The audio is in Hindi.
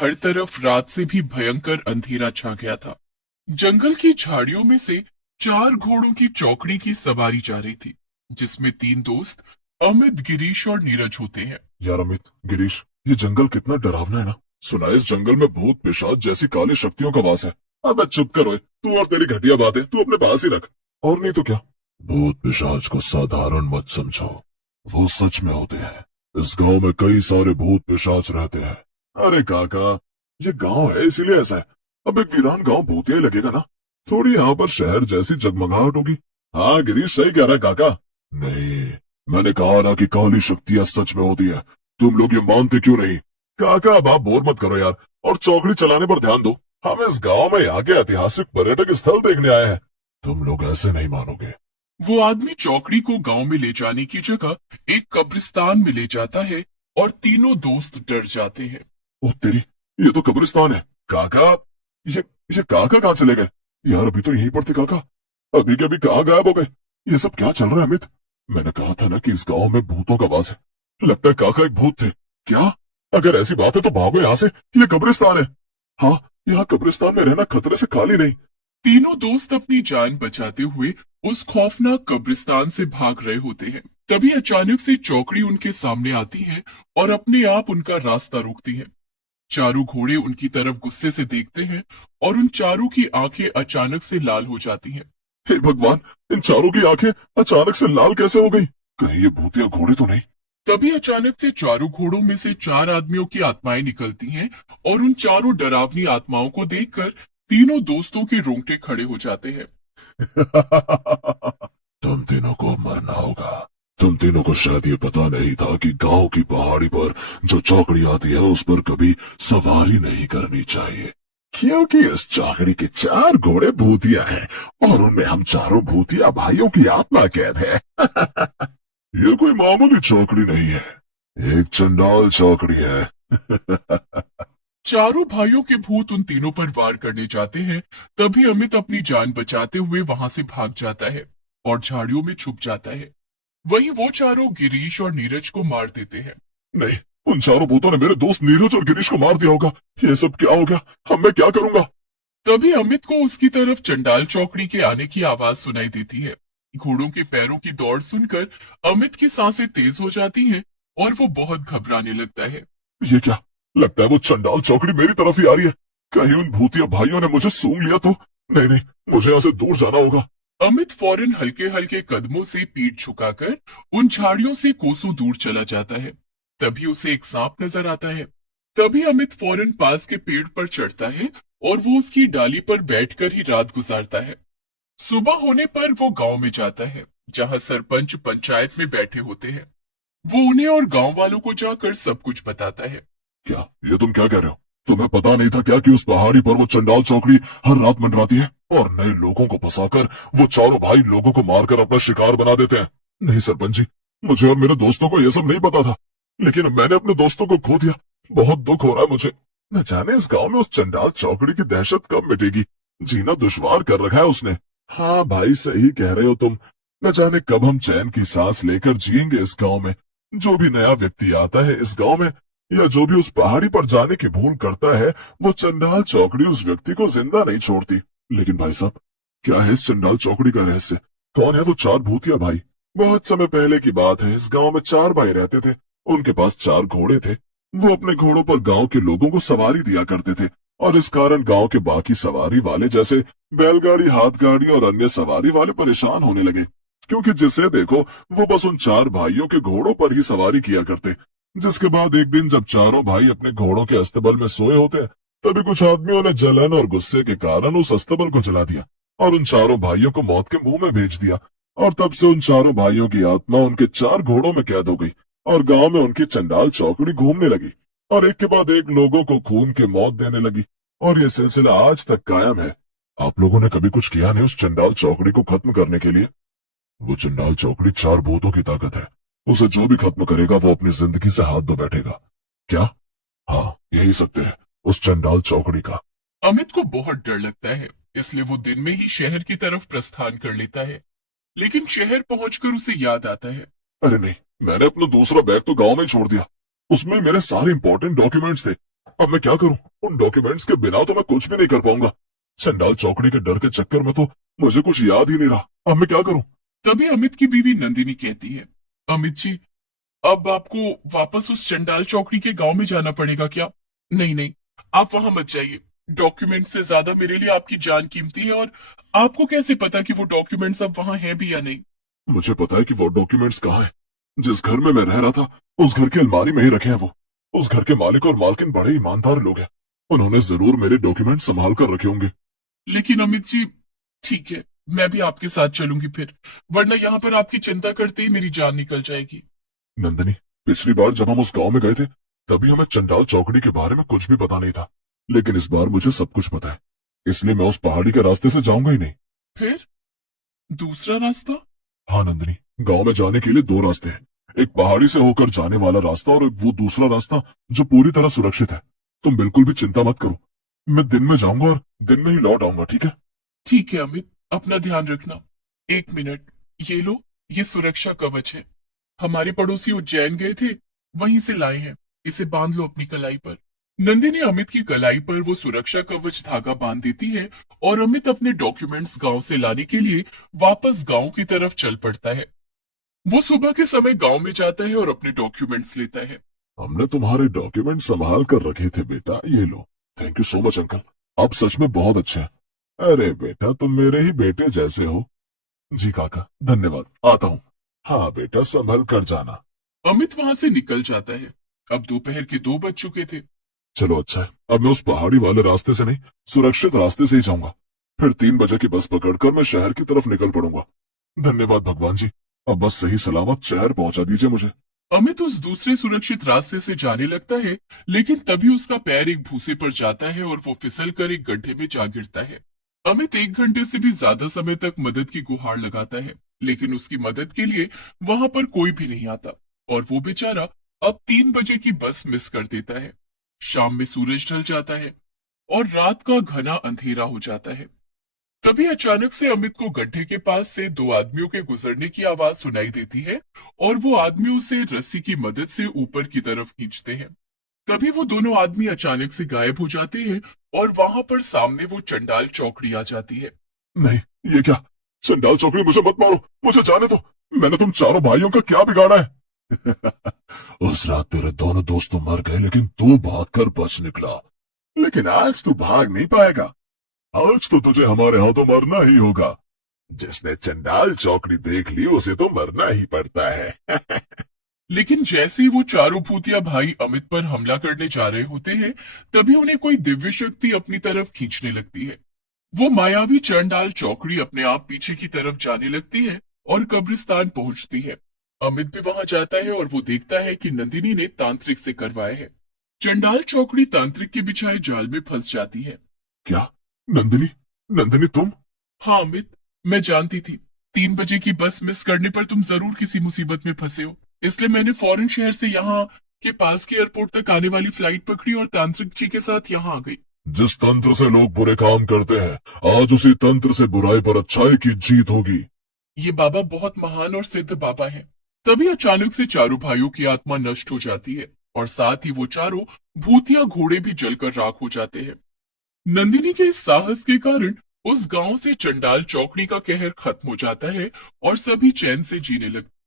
हर तरफ रात से भी भयंकर अंधेरा छा गया था। जंगल की झाड़ियों में से 4 घोड़ों की चौकड़ी की सवारी जा रही थी, जिसमें 3 दोस्त अमित, गिरीश और नीरज होते हैं। यार अमित, गिरीश, ये जंगल कितना डरावना है ना। सुना है इस जंगल में भूत पिशाच जैसी काली शक्तियों का वास है। अब चुप कर ओए, तू और तेरी घटिया बातें तू अपने पास ही रख। और नहीं तो क्या। भूत पिशाच को साधारण मत समझो, वो सच में होते हैं। इस गांव में कई सारे भूत पिशाच रहते हैं। अरे काका, ये गांव है इसीलिए ऐसा है। अब एक वीरान गांव भूतिया ही लगेगा ना। थोड़ी यहाँ पर शहर जैसी जगमगाहट होगी। हाँ गिरीश, सही कह रहा है काका। नहीं, मैंने कहा ना कि काली शक्तियां सच में होती है। तुम लोग ये मानते क्यों नहीं? काका अब आप बोर मत करो यार, और चौकड़ी चलाने पर ध्यान दो। हम इस गांव में यहाँ के ऐतिहासिक पर्यटक स्थल देखने आए हैं। तुम लोग ऐसे नहीं मानोगे। वो आदमी चौकड़ी को गांव में ले जाने की जगह एक कब्रिस्तान में ले जाता है और तीनों दोस्त डर जाते हैं। ओ तेरी, ये तो कब्रिस्तान है। काका, ये काका कहाँ चले गए? यार अभी तो यहीं पर थे काका, अभी के अभी कहाँ गायब हो गए? ये सब क्या चल रहा है अमित? मैंने कहा था ना कि इस गांव में भूतों का वास है। लगता है काका एक भूत थे। क्या? अगर ऐसी बात है तो भागो यहाँ से, ये कब्रिस्तान है। हाँ, यहाँ कब्रिस्तान में रहना खतरे से खाली नहीं। तीनों दोस्त अपनी जान बचाते हुए उस खौफनाक कब्रिस्तान से भाग रहे होते हैं। तभी अचानक से चौकड़ी उनके सामने आती है और अपने आप उनका रास्ता रोकती है। चारों घोड़े उनकी तरफ गुस्से से देखते हैं और उन चारों की आंखें अचानक से लाल हो जाती हैं। हे भगवान, इन चारों की आंखें अचानक से लाल कैसे हो गई? कहीं ये भूतिया घोड़े तो नहीं? तभी अचानक से चारों घोड़ों में से 4 आदमियों की आत्माएं निकलती हैं और उन चारों डरावनी आत्माओं को देखकर तीनों दोस्तों के रोंगटे खड़े हो जाते हैं। तुम तीनों को मरना होगा। तुम तीनों को शायद ये पता नहीं था कि गांव की पहाड़ी पर जो चौकड़ी आती है उस पर कभी सवारी नहीं करनी चाहिए, क्योंकि इस चौकड़ी के 4 घोड़े भूतिया हैं और उनमें हम चारों भूतिया भाइयों की आत्मा कैद है। ये कोई मामूली चौकड़ी नहीं है, एक चंडाल चौकड़ी है। चारों भाइयों के भूत उन तीनों पर वार करने जाते हैं। तभी अमित अपनी जान बचाते हुए वहां से भाग जाता है और झाड़ियों में छुप जाता है। वहीं वो चारों गिरीश और नीरज को मार देते हैं। नहीं, उन चारों भूतों ने मेरे दोस्त नीरज और गिरीश को मार दिया होगा। ये सब क्या हो गया? अब मैं क्या करूंगा? तभी अमित को उसकी तरफ चंडाल चौकड़ी के आने की आवाज सुनाई देती है। घोड़ों के पैरों की दौड़ सुनकर अमित की सांसें तेज हो जाती हैं और वो बहुत घबराने लगता है। ये क्या? लगता है वो चंडाल चौकड़ी मेरी तरफ ही आ रही है। कहीं उन भूतिया भाइयों ने मुझे सूंघ लिया तो? नहीं नहीं, मुझे यहाँ से दूर जाना होगा। अमित फौरन हल्के हल्के कदमों से पीठ झुकाकर उन झाड़ियों से कोसों दूर चला जाता है। तभी उसे एक सांप नजर आता है। तभी अमित फौरन पास के पेड़ पर चढ़ता है और वो उसकी डाली पर बैठकर ही रात गुजारता है। सुबह होने पर वो गांव में जाता है, जहां सरपंच पंचायत में बैठे होते हैं। वो उन्हें और गांव वालों को जाकर सब कुछ बताता है। क्या ये तुम क्या कह रहे हो? तुम्हें पता नहीं था क्या कि उस पहाड़ी पर वो चंडाल चौकड़ी हर रात मंडराती है और नए लोगों को फंसाकर वो चारों भाई लोगों को मारकर अपना शिकार बना देते हैं? नहीं सरपंच जी, मुझे और मेरे दोस्तों को ये सब नहीं पता था, लेकिन मैंने अपने दोस्तों को खो दिया। बहुत दुख हो रहा है मुझे। न जाने इस गांव में उस चंडाल चौकड़ी की दहशत कब मिटेगी। जीना दुश्वार कर रखा है उसने। हाँ भाई, सही कह रहे हो तुम। न जाने कब हम चैन की सांस लेकर जिएंगे इस गांव में। जो भी नया व्यक्ति आता है इस गांव में, या जो भी उस पहाड़ी पर जाने की भूल करता है, वो चंडाल चौकड़ी उस व्यक्ति को जिंदा नहीं छोड़ती। लेकिन भाई साहब, क्या है इस चंडाल चौकड़ी का रहस्य? कौन है वो 4 भूतिया भाई? बहुत समय पहले की बात है, इस गांव में 4 भाई रहते थे। उनके पास 4 घोड़े थे। वो अपने घोड़ों पर गांव के लोगों को सवारी दिया करते थे और इस कारण गांव के बाकी सवारी वाले जैसे बैलगाड़ी, हाथगाड़ी और अन्य सवारी वाले परेशान होने लगे, क्योंकि जिसे देखो वो बस उन 4 भाइयों के घोड़ों पर ही सवारी किया करते। जिसके बाद एक दिन जब चारों भाई अपने घोड़ों के अस्तबल में सोए होते, तभी कुछ आदमियों ने जलन और गुस्से के कारण उस अस्तबल को जला दिया और उन 4 भाइयों को मौत के मुंह में भेज दिया। और तब से उन 4 भाइयों की आत्मा उनके 4 घोड़ों में कैद हो गई और गांव में उनकी चंडाल चौकड़ी घूमने लगी और एक के बाद एक लोगों को खून के मौत देने लगी। और ये सिलसिला आज तक कायम है। आप लोगों ने कभी कुछ किया नहीं उस चंडाल चौकड़ी को खत्म करने के लिए? वो चंडाल चौकड़ी 4 भूतों की ताकत है। उसे जो भी खत्म करेगा वो अपनी जिंदगी से हाथ धो बैठेगा। क्या? हाँ, यही सकते हैं उस चंडाल चौकड़ी का। अमित को बहुत डर लगता है, इसलिए वो दिन में ही शहर की तरफ प्रस्थान कर लेता है। लेकिन शहर पहुंचकर उसे याद आता है। अरे नहीं, मैंने अपना दूसरा बैग तो गांव में ही छोड़ दिया। उसमें मेरे सारे इंपॉर्टेंट डॉक्यूमेंट्स थे। अब मैं क्या करूं? उन डॉक्यूमेंट्स के बिना तो मैं कुछ भी नहीं कर पाऊंगा। चंडाल चौकड़ी के डर के चक्कर में तो मुझे कुछ याद ही नहीं रहा। अब मैं क्या करूं? तभी अमित की बीवी नंदिनी कहती है, अमित जी, अब आपको वापस उस चंडाल चौकड़ी के गांव में जाना पड़ेगा क्या? नहीं नहीं, आप वहां मत जाइए। डॉक्यूमेंट से ज्यादा मेरे लिए आपकी जान कीमती है, और आपको कैसे पता कि वो डॉक्यूमेंट्स अब वहां हैं भी या नहीं? मुझे पता है कि वो डॉक्यूमेंट्स कहाँ हैं। जिस घर में मैं रह रहा था उस घर की अलमारी में ही रखे हैं वो। उस घर के मालिक और मालकिन बड़े ईमानदार लोग हैं। उन्होंने जरूर मेरे डॉक्यूमेंट संभाल कर रखे होंगे। लेकिन अमित जी, ठीक है, मैं भी आपके साथ चलूंगी फिर, वरना यहाँ पर आपकी चिंता करते ही मेरी जान निकल जाएगी। नंदिनी, पिछली बार जब हम उस गांव में गए थे तभी हमें चंडाल चौकड़ी के बारे में कुछ भी पता नहीं था, लेकिन इस बार मुझे सब कुछ पता है। इसलिए मैं उस पहाड़ी के रास्ते से जाऊंगा ही नहीं। फिर दूसरा रास्ता? हाँ नंदिनी, गांव में जाने के लिए दो रास्ते हैं। एक पहाड़ी से होकर जाने वाला रास्ता और एक वो दूसरा रास्ता जो पूरी तरह सुरक्षित है। तुम बिल्कुल भी चिंता मत करो। मैं दिन में जाऊंगा और दिन में ही लौट आऊंगा, ठीक है? ठीक है अमित, अपना ध्यान रखना। एक मिनट, ये लो, ये सुरक्षा कवच है। हमारे पड़ोसी उज्जैन गए थे, वहीं से लाए हैं। इसे बांध लो अपनी कलाई पर। नंदिनी अमित की कलाई पर वो सुरक्षा कवच धागा बांध देती है, और अमित अपने डॉक्यूमेंट्स गांव से लाने के लिए वापस गांव की तरफ चल पड़ता है। वो सुबह के समय गांव में जाता है और अपने डॉक्यूमेंट्स लेता है। हमने तुम्हारे डॉक्यूमेंट संभाल कर रखे थे बेटा, ये लो। Thank you so much uncle, आप सच में बहुत अच्छे हैं। अरे बेटा, तुम मेरे ही बेटे जैसे हो। जी काका, धन्यवाद, आता हूँ। हाँ बेटा, संभल कर जाना। अमित वहां से निकल जाता है। अब दोपहर के 2 बज चुके थे। चलो अच्छा है, अब मैं उस पहाड़ी वाले रास्ते से नहीं, सुरक्षित रास्ते से ही जाऊंगा। फिर 3 बजे की बस पकड़कर मैं शहर की तरफ निकल पड़ूंगा। धन्यवाद भगवान जी, अब बस सही सलामत शहर पहुंचा दीजिए मुझे। अमित उस दूसरे सुरक्षित रास्ते से जाने लगता है, लेकिन तभी उसका पैर एक भूसे पर जाता है और वो फिसल कर एक गड्ढे में जा गिरता है। अमित 1 घंटे से भी ज्यादा समय तक मदद की गुहार लगाता है, लेकिन उसकी मदद के लिए वहां पर कोई भी नहीं आता, और वो बेचारा अब 3 बजे की बस मिस कर देता है। शाम में सूरज ढल जाता है और रात का घना अंधेरा हो जाता है। तभी अचानक से अमित को गड्ढे के पास से 2 आदमियों के गुजरने की आवाज सुनाई देती है, और वो आदमी उसे रस्सी की मदद से ऊपर की तरफ खींचते हैं। तभी वो दोनों आदमी अचानक से गायब हो जाते हैं, और वहां पर सामने वो चंडाल चौकड़ी आ जाती है। नहीं, ये क्या? चंडाल चौकड़ी, मुझे मत मारो, मुझे जाने दो। मैंने तुम चारों भाइयों का क्या बिगाड़ा है? उस रात तेरे दोनों दोस्त तो मर गए, लेकिन तू भागकर बच निकला। लेकिन आज तू भाग नहीं पाएगा। आज तो तुझे हमारे हाथों मरना ही होगा। जिसने चंडाल चौकड़ी देख ली उसे तो मरना ही पड़ता है। लेकिन जैसे ही वो चारों भूतिया भाई अमित पर हमला करने जा रहे होते हैं, तभी उन्हें कोई दिव्य शक्ति अपनी तरफ खींचने लगती है। वो मायावी चंडाल चौकड़ी अपने आप पीछे की तरफ जाने लगती है और कब्रिस्तान पहुंचती है। अमित भी वहां जाता है और वो देखता है कि नंदिनी ने तांत्रिक से करवाए है। चंडाल चौकड़ी तांत्रिक के बिछाए जाल में फंस जाती है। क्या? नंदिनी? नंदिनी तुम? हाँ अमित, मैं जानती थी 3 बजे की बस मिस करने पर तुम जरूर किसी मुसीबत में फंसे हो, इसलिए मैंने फौरन शहर से यहाँ के पास के एयरपोर्ट तक आने वाली फ्लाइट पकड़ी और तांत्रिक जी के साथ यहाँ आ गई। जिस तंत्र से लोग बुरे काम करते हैं, आज उसी तंत्र से बुराई पर अच्छाई की जीत होगी। ये बाबा बहुत महान और सिद्ध बाबा है। तभी अचानक से चारों भाइयों की आत्मा नष्ट हो जाती है, और साथ ही वो चारों भूतिया घोड़े भी जलकर राख हो जाते हैं। नंदिनी के इस साहस के कारण उस गांव से चंडाल चौकड़ी का कहर खत्म हो जाता है, और सभी चैन से जीने लगते हैं।